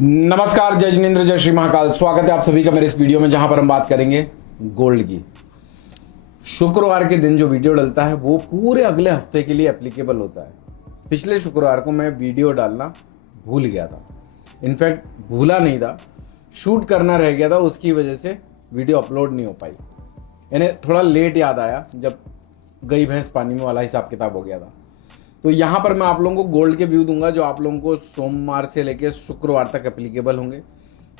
नमस्कार, जय जिनेंद्र, जय श्री महाकाल। स्वागत है आप सभी का मेरे इस वीडियो में, जहां पर हम बात करेंगे गोल्ड की। शुक्रवार के दिन जो वीडियो डलता है वो पूरे अगले हफ्ते के लिए एप्लीकेबल होता है। पिछले शुक्रवार को मैं वीडियो डालना भूल गया था, इनफैक्ट भूला नहीं था, शूट करना रह गया था, उसकी वजह से वीडियो अपलोड नहीं हो पाई। यानी थोड़ा लेट याद आया जब गई भैंस पानी में वाला हिसाब किताब हो गया था। तो यहाँ पर मैं आप लोगों को गोल्ड के व्यू दूंगा जो आप लोगों को सोमवार से लेकर शुक्रवार तक एप्लीकेबल होंगे।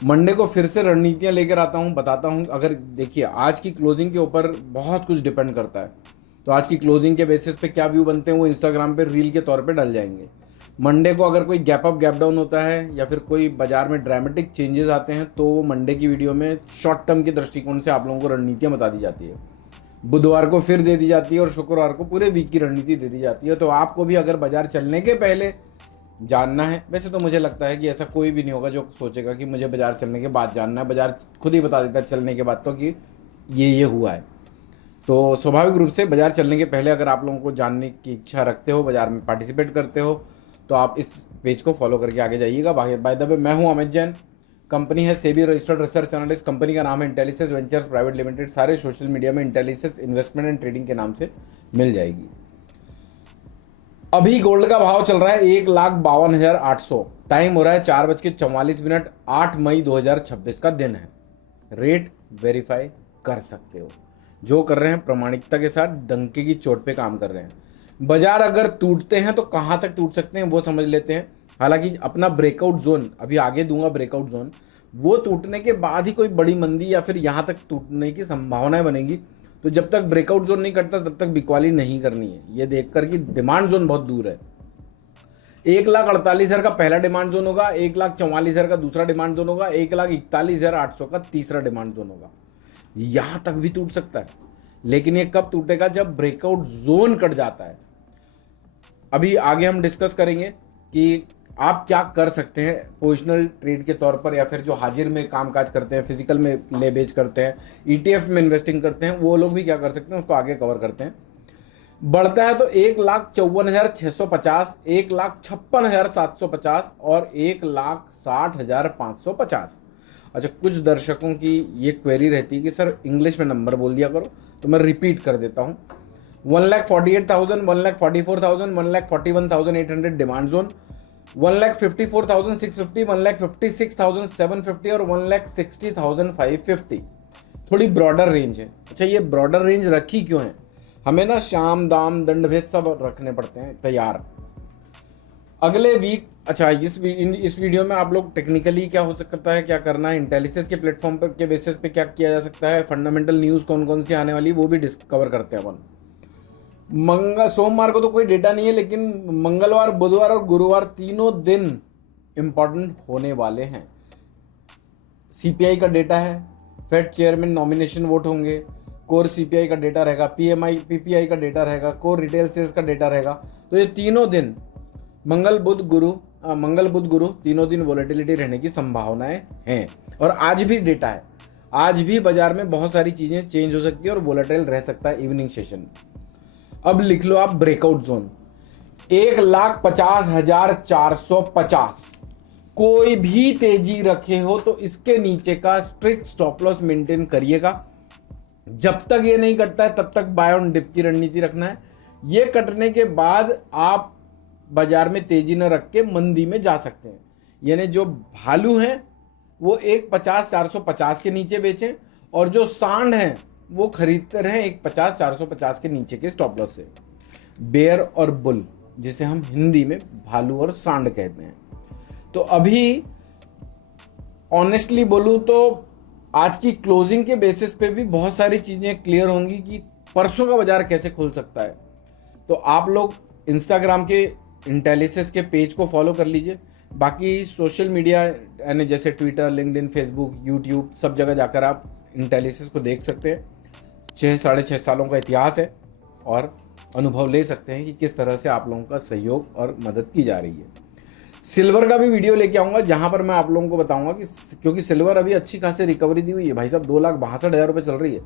मंडे को फिर से रणनीतियाँ लेकर आता हूँ, बताता हूँ। अगर देखिए, आज की क्लोजिंग के ऊपर बहुत कुछ डिपेंड करता है, तो आज की क्लोजिंग के बेसिस पे क्या व्यू बनते हैं वो इंस्टाग्राम पे रील के तौर पे डल जाएंगे। मंडे को अगर कोई गैप अप गैप डाउन होता है या फिर कोई बाजार में ड्रामेटिक चेंजेस आते हैं तो वो मंडे की वीडियो में शॉर्ट टर्म के दृष्टिकोण से आप लोगों को रणनीतियाँ बता दी जाती है। बुधवार को फिर दे दी जाती है और शुक्रवार को पूरे वीक की रणनीति दे दी जाती है। तो आपको भी अगर बाजार चलने के पहले जानना है, वैसे तो मुझे लगता है कि ऐसा कोई भी नहीं होगा जो सोचेगा कि मुझे बाजार चलने के बाद जानना है। बाजार खुद ही बता देता है चलने के बाद तो कि ये हुआ है। तो स्वाभाविक रूप से बाजार चलने के पहले अगर आप लोगों को जानने की इच्छा रखते हो, बाजार में पार्टिसिपेट करते हो, तो आप इस पेज को फॉलो करके आगे जाइएगा। बाय द वे, मैं हूँ अमित जैन, कंपनी है SEBI registered research analyst, company का नाम है इंटेलिसेस वेंचर्स प्राइवेट लिमिटेड। सारे सोशल मीडिया में इंटेलिसेस इन्वेस्टमेंट एंड ट्रेडिंग के नाम से मिल जाएगी। अभी गोल्ड का भाव चल रहा है 1,52,800। टाइम हो रहा है 4:44, 8 मई 2026 का दिन है। रेट वेरीफाई कर सकते हो, जो कर रहे हैं प्रामाणिकता के साथ डंके की चोट पे काम कर रहे हैं। बाजार अगर टूटते हैं तो कहाँ तक टूट सकते हैं वो समझ लेते हैं। हालांकि अपना ब्रेकआउट जोन अभी आगे दूंगा, ब्रेकआउट जोन वो टूटने के बाद ही कोई बड़ी मंदी या फिर यहाँ तक टूटने की संभावनाएं बनेगी। तो जब तक ब्रेकआउट जोन नहीं कटता तब तक बिकवाली नहीं करनी है, ये देखकर कि डिमांड जोन बहुत दूर है। 1,48,000 का पहला डिमांड जोन होगा, 1,44,000 का दूसरा डिमांड जोन होगा, 1,41,800 का तीसरा डिमांड जोन होगा। यहां तक भी टूट सकता है, लेकिन ये कब टूटेगा? जब ब्रेकआउट जोन कट जाता है। अभी आगे हम डिस्कस करेंगे कि आप क्या कर सकते हैं पोजिशनल ट्रेड के तौर पर, या फिर जो हाजिर में कामकाज करते हैं, फिजिकल में ले बेच करते हैं, ईटीएफ में इन्वेस्टिंग करते हैं, वो लोग भी क्या कर सकते हैं, उसको आगे कवर करते हैं। बढ़ता है तो 1,54,650, 1,56,750 और 1,60,550। अच्छा, कुछ दर्शकों की ये क्वेरी रहती है कि सर इंग्लिश में नंबर बोल दिया करो, तो मैं रिपीट कर देता हूँ। 1,48,000, 1,44,000, 1,41,800 डिमांड जोन, 1,54,650, 1,56,750 और 1,60,550। थोड़ी ब्रॉडर रेंज है। अच्छा, ये ब्रॉडर रेंज रखी क्यों है? हमें ना शाम दाम दंड भेद सब रखने पड़ते हैं तैयार अगले वीक। अच्छा, इस वीडियो में आप लोग टेक्निकली क्या हो सकता है, क्या करना है, इंटेलिसेस के प्लेटफॉर्म पर के बेसिस पे क्या किया जा सकता है, फंडामेंटल न्यूज़ कौन कौन सी आने वाली वो भी डिस्कवर करते हैं अपन। सोमवार को तो कोई डेटा नहीं है, लेकिन मंगलवार, बुधवार और गुरुवार तीनों दिन इंपॉर्टेंट होने वाले हैं। सीपीआई का डेटा है, फेड चेयरमैन नॉमिनेशन वोट होंगे, कोर सीपीआई का डेटा रहेगा, पीएमआई पीपीआई का डेटा रहेगा, कोर रिटेल सेल्स का डेटा रहेगा। तो ये तीनों दिन मंगल बुध गुरु तीनों दिन वोलेटिलिटी रहने की संभावनाएं हैं। और आज भी डेटा है, आज भी बाजार में बहुत सारी चीजें चेंज हो सकती है और वोलेटाइल रह सकता है इवनिंग सेशन। अब लिख लो आप ब्रेकआउट जोन 1,50,450। कोई भी तेजी रखे हो तो इसके नीचे का स्ट्रिक्ट स्टॉप लॉस मेंटेन करिएगा। जब तक ये नहीं कटता है तब तक बाय ऑन डिप की रणनीति रखना है। ये कटने के बाद आप बाजार में तेजी न रख के मंदी में जा सकते हैं। यानी जो भालू हैं वो 1,50,450 के नीचे बेचें, और जो सांड हैं वो खरीदते रहे 1,50,450 के नीचे के स्टॉप लॉस से। बेयर और बुल, जिसे हम हिंदी में भालू और सांड कहते हैं। तो अभी ऑनेस्टली बोलूं तो आज की क्लोजिंग के बेसिस पे भी बहुत सारी चीजें क्लियर होंगी कि परसों का बाजार कैसे खुल सकता है। तो आप लोग इंस्टाग्राम के इंटेलिसेस के पेज को फॉलो कर लीजिए। बाकी सोशल मीडिया यानी जैसे ट्विटर, लिंक्डइन, फेसबुक, यूट्यूब, सब जगह जाकर आप इंटेलिसेस को देख सकते हैं। 6-6.5 सालों का इतिहास है और अनुभव ले सकते हैं कि किस तरह से आप लोगों का सहयोग और मदद की जा रही है। सिल्वर का भी वीडियो लेके आऊँगा, जहाँ पर मैं आप लोगों को बताऊँगा कि क्योंकि सिल्वर अभी अच्छी खासी रिकवरी दी हुई है भाई साहब, 2,62,000 रुपये चल रही है।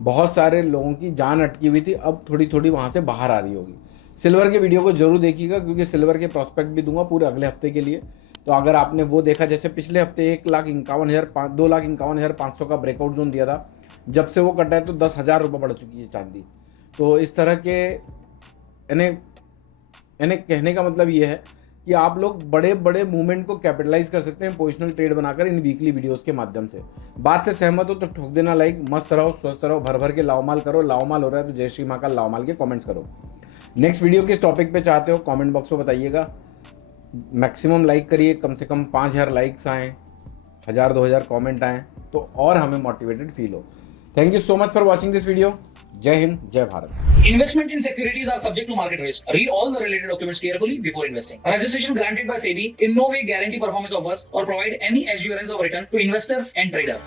बहुत सारे लोगों की जान अटकी हुई थी, अब थोड़ी थोड़ी वहाँ से बाहर आ रही होगी। सिल्वर के वीडियो को जरूर देखिएगा, क्योंकि सिल्वर के प्रॉस्पेक्ट भी दूंगा पूरे अगले हफ्ते के लिए। तो अगर आपने वो देखा, जैसे पिछले हफ्ते 2,51,500 का ब्रेकआउट जोन दिया था, जब से वो कटा है तो 10,000 रुपये बढ़ चुकी है चांदी। तो इस तरह के यानी कहने का मतलब ये है कि आप लोग बड़े बड़े मूवमेंट को कैपिटलाइज कर सकते हैं पोजिशनल ट्रेड बनाकर इन वीकली वीडियोस के माध्यम से। बात से सहमत हो तो ठोक देना लाइक। मस्त रहो, स्वस्थ रहो, भर भर के लाओमाल करो। लाओमाल हो रहा है तो जय श्री महाकाल लाओमाल के कमेंट्स करो। नेक्स्ट वीडियो किस टॉपिक पे चाहते हो कमेंट बॉक्स में बताइएगा। मैक्सिमम लाइक करिए, कम से कम 5,000 लाइक्स आएँ, 1,000-2,000 कमेंट आएँ तो और हमें मोटिवेटेड फील हो। Thank you so much for watching this video. जय हिंद, जय Bharat. Investment in securities are subject to market risk. Read all the related documents carefully before investing. Registration granted by SEBI in no way guarantee performance of us or provide any assurance of return to investors and trader.